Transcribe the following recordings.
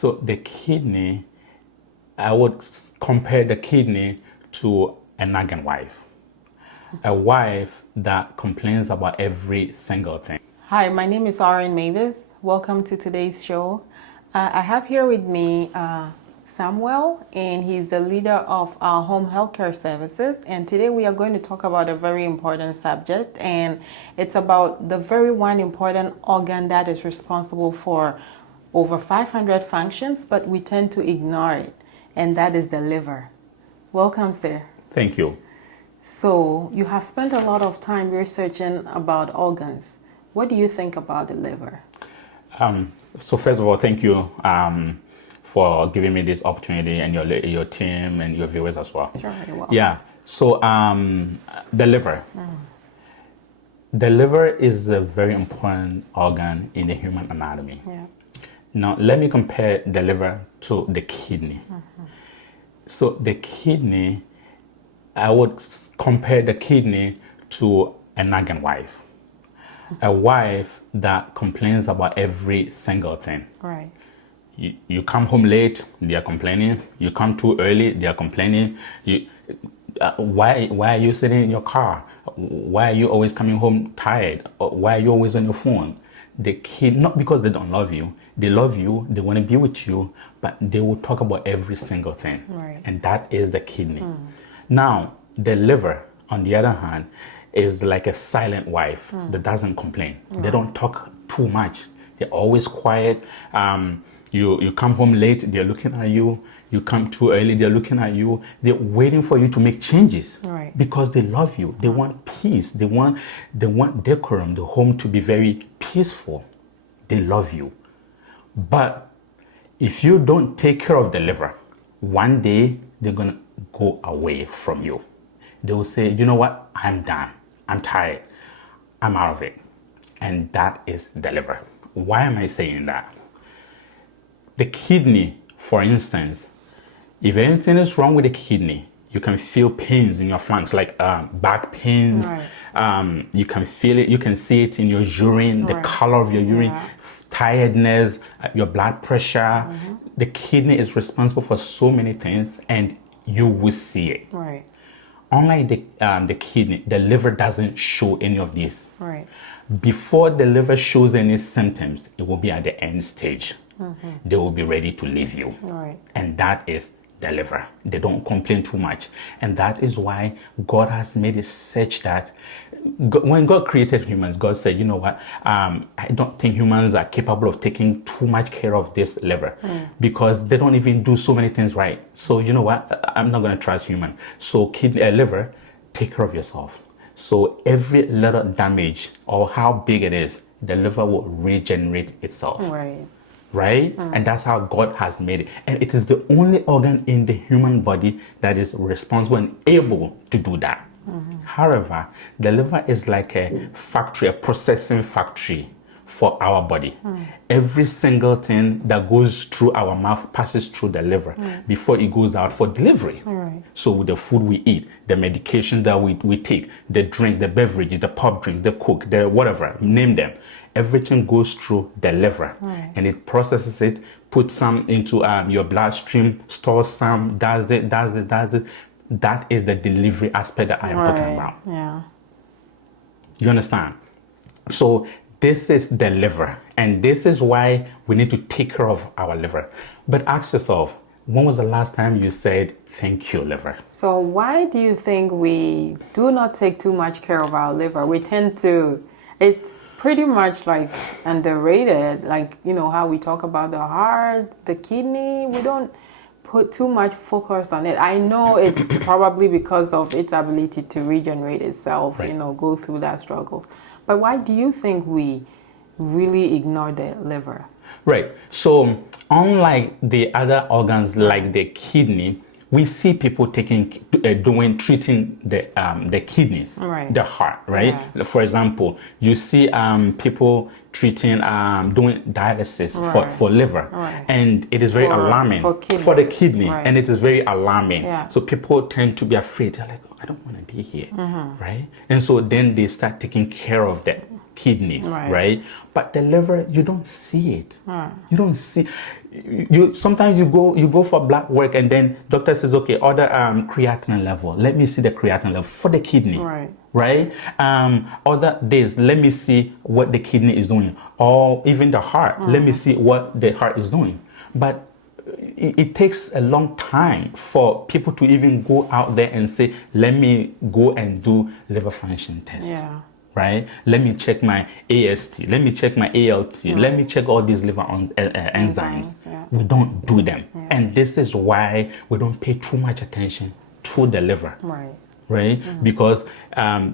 So the kidney, I would compare the kidney to a nagging wife. A wife that complains about every single thing. Hi, my name is Lauren Mavis. Welcome to today's show. I have here with me Samuel, and he's the leader of our home healthcare services. And today we are going to talk about a very important subject, and it's about the very one important organ that is responsible for over 500 functions, but we tend to ignore it, and that is the liver. Welcome, sir. Thank you. So you have spent a lot of time researching about organs. What do you think about the liver? So first of all, thank you for giving me this opportunity, and your team and your viewers as well. Sure, you're welcome. Yeah. So the liver. The liver is a very important organ in the human anatomy. Yeah. Now let me compare the liver to the kidney. So the kidney, I would compare the kidney to a nagging wife. A wife that complains about every single thing. Right. You come home late, they are complaining. You come too early, they are complaining. Why are you sitting in your car? Why are you always coming home tired? Or why are you always on your phone? The kid, not because they don't love you, they love you, they want to be with you, but they will talk about every single thing. Right. And that is the kidney. Now, the liver, on the other hand, is like a silent wife that doesn't complain. They don't talk too much. They're always quiet. You come home late, they're looking at you. You come too early, they're looking at you. They're waiting for you to make changes. Right. Because they love you. They want peace. They want decorum, the home to be very peaceful. They love you. But if you don't take care of the liver, one day they're going to go away from you. They will say, you know what, I'm done. I'm tired. I'm out of it. And that is the liver. Why am I saying that? The kidney, for instance, if anything is wrong with the kidney, you can feel pains in your flanks, like back pains. Right. You can feel it. You can see it in your urine, the color of your urine, tiredness, your blood pressure. The kidney is responsible for so many things, and you will see it. Right. Unlike the kidney, the liver doesn't show any of this. Right. Before the liver shows any symptoms, it will be at the end stage. They will be ready to leave you. Right. And that is the liver. They don't complain too much. And that is why God has made it such that when God created humans, God said, you know what, I don't think humans are capable of taking too much care of this liver because they don't even do so many things right. So you know what, I'm not going to trust human. So kidney, liver, take care of yourself. So every little damage or how big it is, the liver will regenerate itself. Right. Right? And that's how God has made it. And it is the only organ in the human body that is responsible and able to do that. However, the liver is like a factory, a processing factory for our body. Every single thing that goes through our mouth passes through the liver before it goes out for delivery. Right. So the food we eat, the medication that we take, the drink, the beverage, the pop drinks, the coke, the whatever, name them. Everything goes through the liver and it processes it, puts some into your bloodstream, stores some, does it. That is the delivery aspect that I am talking about. Yeah. You understand? So this is the liver, and this is why we need to take care of our liver. But ask yourself, when was the last time you said, thank you, liver? So why do you think we do not take too much care of our liver? We tend to, it's pretty much like underrated, like, you know, how we talk about the heart, the kidney, we don't put too much focus on it. I know it's probably because of its ability to regenerate itself, you know, go through that struggles. But why do you think we really ignore the liver? Right. So unlike the other organs like the kidney, we see people treating the kidneys, the heart, right? Yeah. For example, you see people treating, doing dialysis for liver, and it is very alarming for the kidney, and it is very alarming. Yeah. So people tend to be afraid. They're like, oh, I don't want to be here, right? And so then they start taking care of the kidneys, Right. right? But the liver, you don't see it. You don't see. You sometimes you go for blood work, and then doctor says, okay, order creatinine level. Let me see the creatinine level for the kidney. Right. Right? Other days, let me see what the kidney is doing, or even the heart. Let me see what the heart is doing. But it takes a long time for people to even go out there and say, let me go and do liver function test. Yeah. Right? Let me check my AST. Let me check my ALT. Let me check all these liver enzymes. Yeah. We don't do them. And this is why we don't pay too much attention to the liver. Right. Right? Because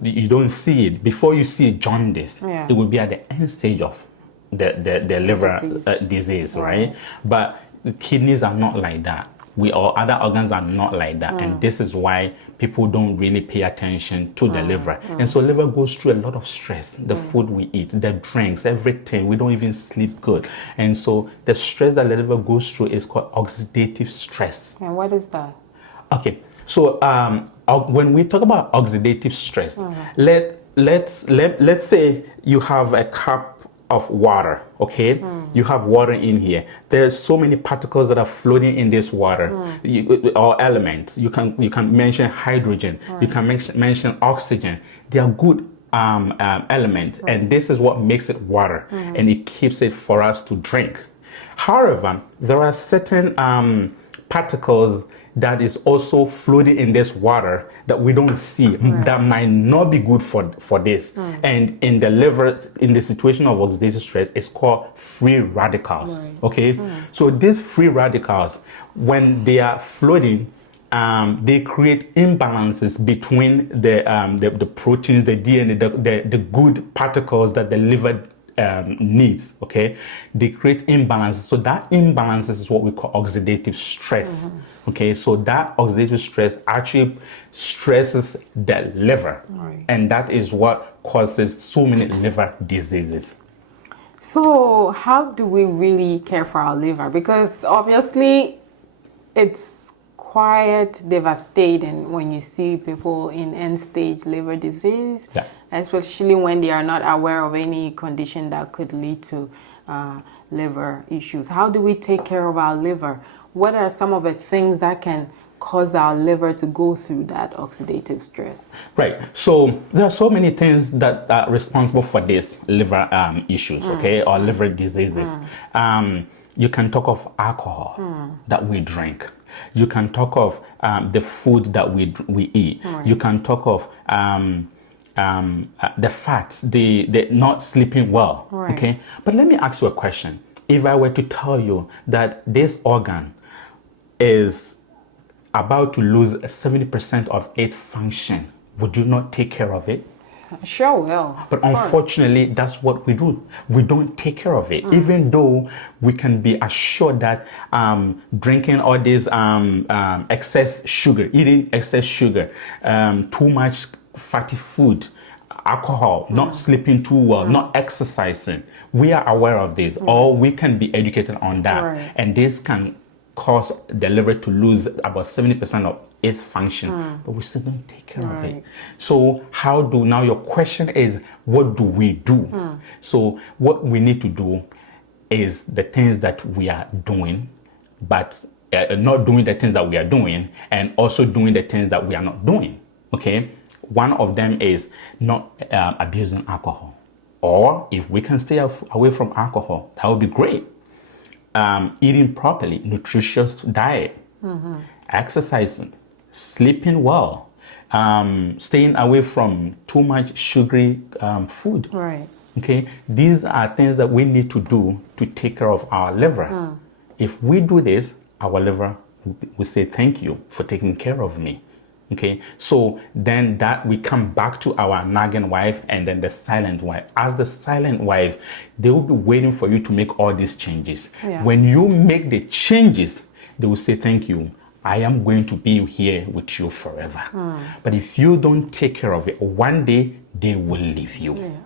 you don't see it. Before you see jaundice, it will be at the end stage of the liver disease, right? But the kidneys are not like that. Or other organs are not like that. And this is why people don't really pay attention to the liver. And so liver goes through a lot of stress. The food we eat, the drinks, everything. We don't even sleep good. And so the stress that the liver goes through is called oxidative stress. And what is that? Okay, so when we talk about oxidative stress, let's say you have a cup of water, okay? You have water in here. There's so many particles that are floating in this water, or elements. You can mention hydrogen. You can mention oxygen. They are good elements, and this is what makes it water, and it keeps it for us to drink. However, there are certain particles that is also floating in this water that we don't see, that might not be good for this. And in the liver, in the situation of oxidative stress, it's called free radicals. Okay, so these free radicals, when they are floating, they create imbalances between the proteins, the DNA, the good particles that the liver needs. Okay, they create imbalances. So that imbalance is what we call oxidative stress. Okay, so that oxidative stress actually stresses the liver, and that is what causes so many liver diseases. So how do we really care for our liver? Because obviously it's quite devastating when you see people in end-stage liver disease, especially when they are not aware of any condition that could lead to liver issues. How do we take care of our liver? What are some of the things that can cause our liver to go through that oxidative stress? Right. So there are so many things that are responsible for these liver issues, okay, or liver diseases. You can talk of alcohol that we drink. You can talk of the food that we eat. You can talk of the fats, the not sleeping well. Okay. But let me ask you a question. If I were to tell you that this organ is about to lose 70% of its function, would you not take care of it? Sure will. But unfortunately, that's what we do. We don't take care of it. Even though we can be assured that drinking all this excess sugar, eating excess sugar, too much fatty food, alcohol, not sleeping too well, not exercising, we are aware of this, or we can be educated on that. And this can cause the liver to lose about 70% of its function, but we still don't take care of it. So now your question is, what do we do? So what we need to do is the things that we are doing, but not doing the things that we are doing, and also doing the things that we are not doing. Okay, one of them is not abusing alcohol, or if we can stay away from alcohol, that would be great. Eating properly, nutritious diet, exercising, sleeping well, staying away from too much sugary food. Okay, these are things that we need to do to take care of our liver. If we do this, our liver will say thank you for taking care of me. Okay, so then that we come back to our nagging wife and then the silent wife. As the silent wife, they will be waiting for you to make all these changes. When you make the changes, they will say thank you. I am going to be here with you forever. But if you don't take care of it, one day they will leave you.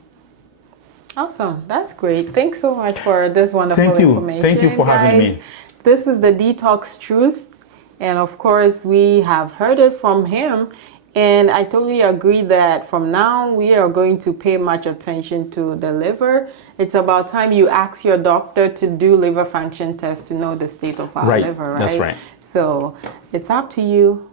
Awesome. That's great. Thanks so much for this wonderful information. Thank you for having me. This is the Detox Truth. And of course, we have heard it from him. And I totally agree that from now we are going to pay much attention to the liver. It's about time you ask your doctor to do liver function tests to know the state of our Right, liver, right? that's right. So it's up to you.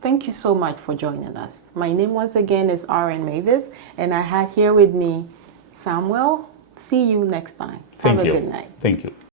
Thank you so much for joining us. My name once again is RN Mavis, and I had here with me Samuel. See you next time. Thank Have you. a good night. Thank you.